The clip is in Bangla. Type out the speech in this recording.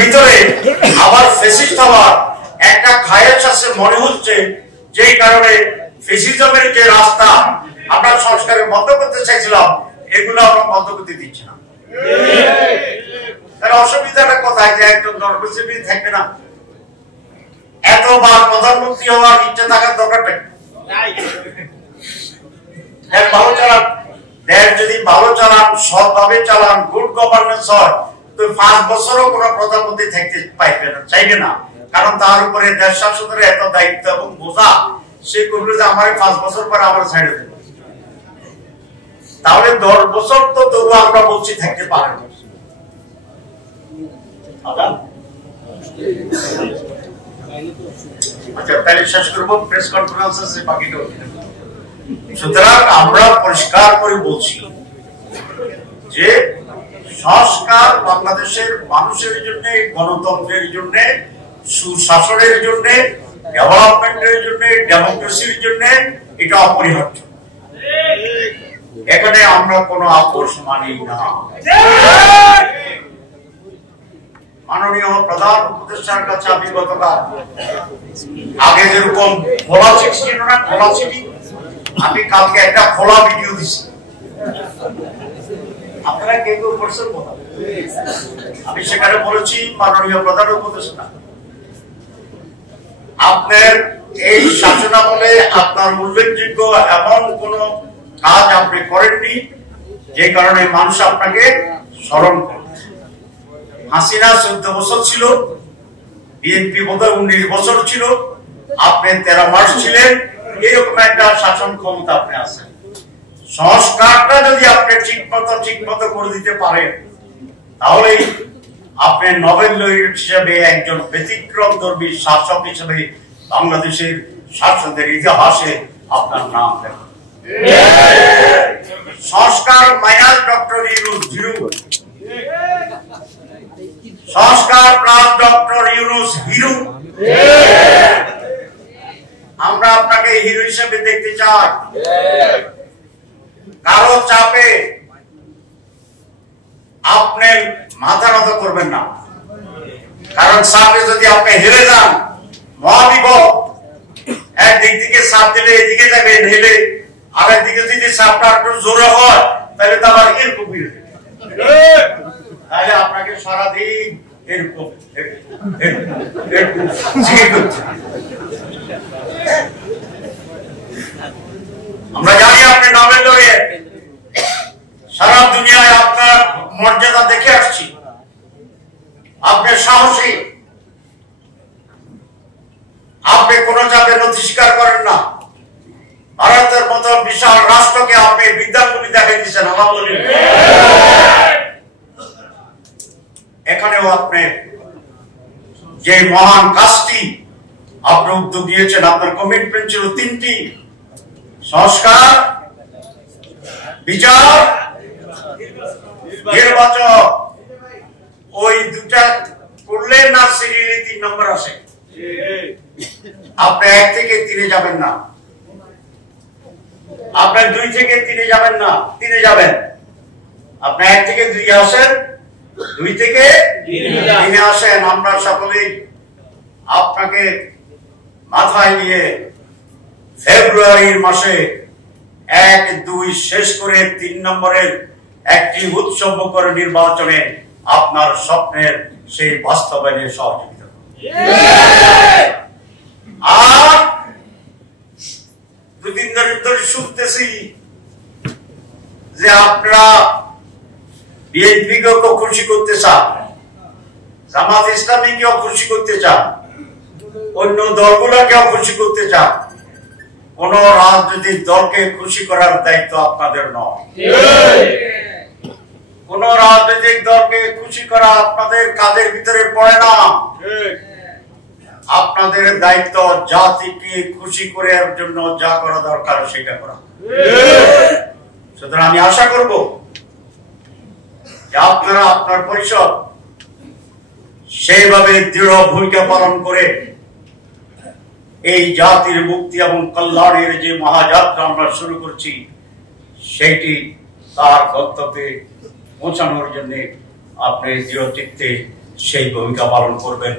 ভিতরে আবার ফ্যাসিস্ট হওয়ার একটা খায়েশ আছে মনে হচ্ছে, যেই কারণে ফ্যাসিজমের যে রাস্তা আমরা সংস্কারে বন্ধ করতে চাইছিলাম এগুলো আমরা বন্ধ করতে দিচ্ছি না। তাহলে অসুবিধাটা কোথায় যে একজন ধর্মজীবী থাকবে না? এতবার প্রধানমন্ত্রী হওয়ার ইচ্ছা থাকার দরকারটা ভালো চালান, দেশ যদি ভালো চালান, সৎভাবে চালান, গুড গভর্নেন্স হয়, তো 5 বছরও কোন প্রধানমন্ত্রী থাকতে চাইবে না। কারণ তার উপরে দেশ শাসনের এত দায়িত্ব এবং বোঝা, সে করবে যে আমার 5 বছর পরে আমার ছেড়ে দেবে। তাহলে 10 বছর তো তবু আমরা বলছি থাকতে পারেন। আচ্ছা, তাহলে শেষ করবো, প্রেস কনফারেন্স আছে বাকিটা। সুতরাং আমরা পরিষ্কার করে বলছি যে সংস্কার বাংলাদেশের মানুষের জন্য, গণতন্ত্রের জন্য, সুশাসনের জন্য, ডেভেলপমেন্টের জন্য, ডেমোক্রেসির জন্য এটা অপরিহার্য। এখানে আমরা কোনো আপোষ মানি না। মাননীয় প্রধান উপদেষ্টার কাছে আমি গতকাল, আগে যেরকম খোলা চিঠি ছিল না, খোলা চিঠি, আমি কালকে একটা খোলা ভিডিও দিচ্ছি, আপনারা কেউ কেউ করছেন কথা। আমি সেখানে বলেছি, মাননীয় প্রধান উপদেষ্টা, আপনার এই শাসনামলে আপনার উল্লেখযোগ্য এমন কোন কাজ আপনি করেননি যে কারণে মানুষ আপনাকে স্মরণ করে। হাসিনা 14 বছর ছিল, বিএনপি বোধহয় 19 বছর ছিল, আপনি 13 মাস ছিলেন। এরকম একটা শাসন ক্ষমতা আপনি আছেন। সংস্কারটা যদি আপনি ঠিক মতো করে দিতে পারেন, তাহলে আপনি নোবেল লরিয়েট হিসেবে একজন ব্যতিক্রমধর্মী শাসক হিসেবে বাংলাদেশের শাসকদের ইতিহাসে আপনার নাম লেখা। সংস্কার মাইনাস ডক্টর ইউনূস 0, সংস্কার প্লাস ডক্টর ইউনূস হিরো। আমরা আপনাকে হিরো হিসেবে দেখতে চাই। কারো চাপে আপনি মাথা নত করবেন না, কারণ চাপে যদি আপনি হেরে যান, মহাবিপদ। একদিক থেকে চাপ দিলে এদিকে যাবেন হেলে, আর একদিকে যদি চাপটা একটু জোরে হয় তাহলে তো আবার এরকম হয়ে যাবে। তাহলে আপনাকে সারাদিন এরকম আমরা জানি আপনি নোবেল লরিয়েট, সারা দুনিয়ায় আপনার মর্যাদা দেখে আসছি। আপনি সাহসী, আপনি কোন চাপে নথি স্বীকার করেন না। ভারতের মতো বিশাল রাষ্ট্রকে আপনি বিদ্যাঙ্গুলি দেখাই দিচ্ছেন, আলহামদুলিল্লাহ। এখানেও আপনি যে মহান কাজটি আপনি উদ্যোগ নিয়েছেন, আপনার কমিটমেন্ট ছিল 3টি: সংস্কার, বিচার, নির্বাচন। ওই দুটা করলে না সিরিয়ালি 3 নম্বর আসে। আপনি 1 থেকে 3-এ যাবেন না, আপনি 2 থেকে 3-এ যাবেন না, 3-এ যাবেন। আপনি 1 থেকে 2-এ আসেন, 2 থেকে 3-এ আসেন। আমরা সকলেই আপনাকে মাথায় নিয়ে ফেব্রুয়ারির মাসে 1-2 শেষ করে 3 নম্বরের একটি উৎসব করে নির্বাচনে আপনার স্বপ্নের সেই বাস্তবায়নে সহযোগিতা করব। আর 2 দিন ধরে শুনতেছি যে আপনারা বিএনপিকেও খুশি করতে চান, জামাত ইসলামীকেও খুশি করতে চান, অন্য দলগুলোকেও খুশি করতে চান। কোন রাজনৈতিক দলকে খুশি করার দায়িত্ব আপনাদের নয়। কোন রাজনৈতিক দলকে খুশি করা আপনাদের কাজের ভিতরে পড়ে না। আপনাদের দায়িত্ব জাতিকে খুশি করার জন্য যা করা দরকার সেটা করা। সুতরাং আমি আশা করব যে আপনারা আপনার পরিষদ সেইভাবে দৃঢ় ভূমিকা পালন করে এই জাতির মুক্তি এবং কল্যাণের যে মহাযাত্রা আমরা শুরু করছি, সেটি তার গন্তব্যে পৌঁছানোর জন্য আপনি দৃঢ় চিত্তে সেই ভূমিকা পালন করবেন।